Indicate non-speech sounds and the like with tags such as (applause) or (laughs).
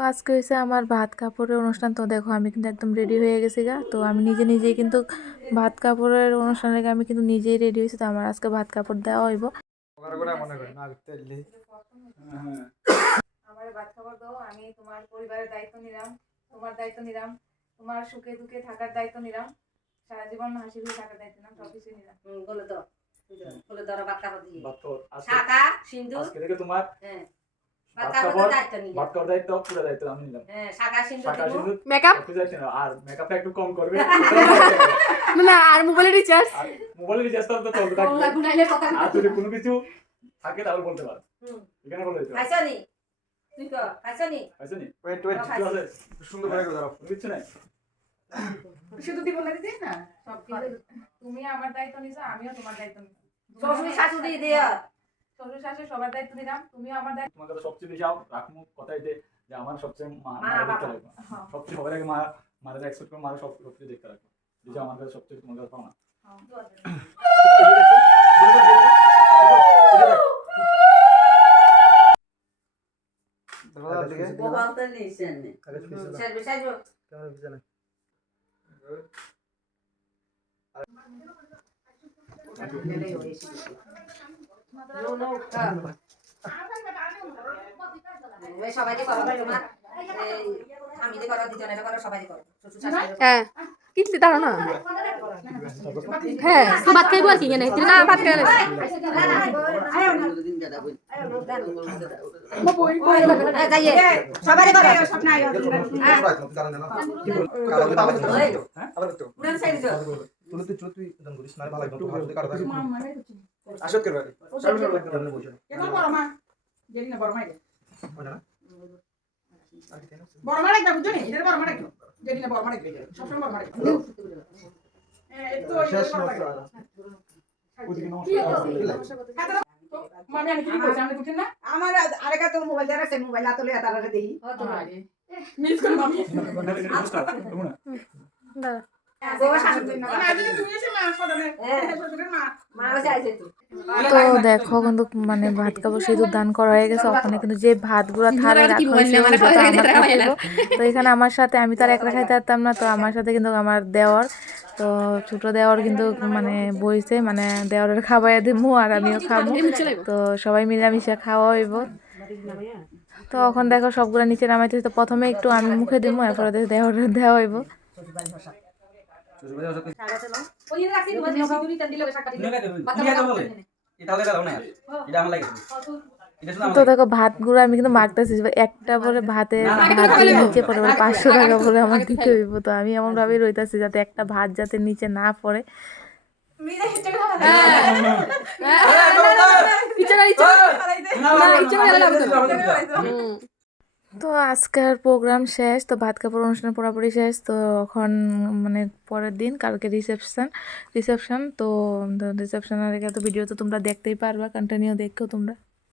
আজকে হয়েছে আমার ভাত কাপড়ের অনুষ্ঠান। তো দেখো আমি কিন্তু একদম রেডি হয়ে গেছি গা। তো আমি নিজে নিজেই কিন্তু ভাত কাপড়ের অনুষ্ঠান লেগে আমি কিন্তু নিজেই রেডি হয়েছি। তো আমার আজকে ভাত কাপড় দেওয়া হইব। আমার ভাত খাবার দাও আমি তোমার পরিবারের দায়িত্ব নিলাম তোমার দায়িত্ব নিলাম তোমার সুখে দুঃখে থাকার দায়িত্ব নিলাম সারা জীবন হাসি খুশি থাকার দায়িত্ব নিলাম নিলাম। বলে দাও। বলে দাও আজকে থেকে তোমার হ্যাঁ। আর মেকআপটা একটু কম করবে। (laughs) না আর মোবাইলের রিচার্জ আর মোবাইলে রিচার্জ তো আর যদি কোনো কিছু থাকে তাহলে বলতে পারো। এখানে বলে দিতে আছে? সুন্দর করে দাঁড়াও। কিছু নাই। শুধু দিব না দিদি না তুমি আমার দায়িত্ব নিছো আমিও তোমার দায়িত্ব শ্বশুর শাশুড়ি দিয়ে। শ্বশুর শাশুড়ি সবার দায়িত্ব নিলাম তুমিও আমার দায়িত্ব তোমার কথা সবচেয়ে বেশি রাখমু কথাই যে যে আমার সবচেয়ে মা মা, দেখতে রাখব সবচেয়ে সবার আগে মা মারা এক্সপেক্ট করে মারা সব সবচেয়ে দেখতে রাখব যে আমার কাছে সবচেয়ে তোমার কাছে পাও না হ্যাঁ। হ্যাঁ কিনতে দাঁড়ো না। হ্যাঁ তুই ভাত খাইবো আর কি এনে তুই না। ভাত খাইলে যাইয়ে সবাই করে উড়ান সাইড যাও আসত করবে শেষ ওদিকে নমস্কার। আমার আরেকা তো মোবাইল দেওয়ার আছে মোবাইল আতলে তারা দেখি তোমার নমস্কার। দেখুন দাঁড়া। আইছে তুই তো। দেখো কিন্তু মানে ভাত কাপড় সিঁদুর দান করা হয়ে গেছে। ওখানে কিন্তু যে ভাতগুলো থালে রাখা হয়েছে আমার তো এখানে আমার সাথে আমি তার একলা খাইতে পারতাম না তো আমার সাথে কিন্তু আমার দেওয়ার। তো ছোট দেওয়ার কিন্তু মানে বইছে মানে দেওয়ারের খাবার দিমু আর আমিও খাব। তো সবাই মিলামিশে খাওয়া হইব। তো এখন দেখো সবগুলো নিচে নামাইতেছে তো প্রথমে একটু আমি মুখে দিমু এরপরে দেখো দেওয়ারের দেওয়া হইব। তো দেখো ভাত গুঁড়ো আমি কিন্তু মারতেছি একটা পরে ভাতে ভাত নিচে পড়ে বলে পাঁচশো টাকা বলে আমার দিতে হইব তো আমি এমন ভাবেই রইতাছি যাতে একটা ভাত যাতে নিচে না পড়ে ইচ্ছা ইচ্ছা তো আজকের প্রোগ্রাম শেষ, তো ভাত কাপড় অনুষ্ঠান পড়াপড়ি শেষ, তো এখন মানে পরের দিন, কালকে রিসেপশন রিসেপশন তো রিসেপশনের তো ভিডিও তো তোমরা দেখতেই পারবা কন্টিনিউ দেখো তোমরা।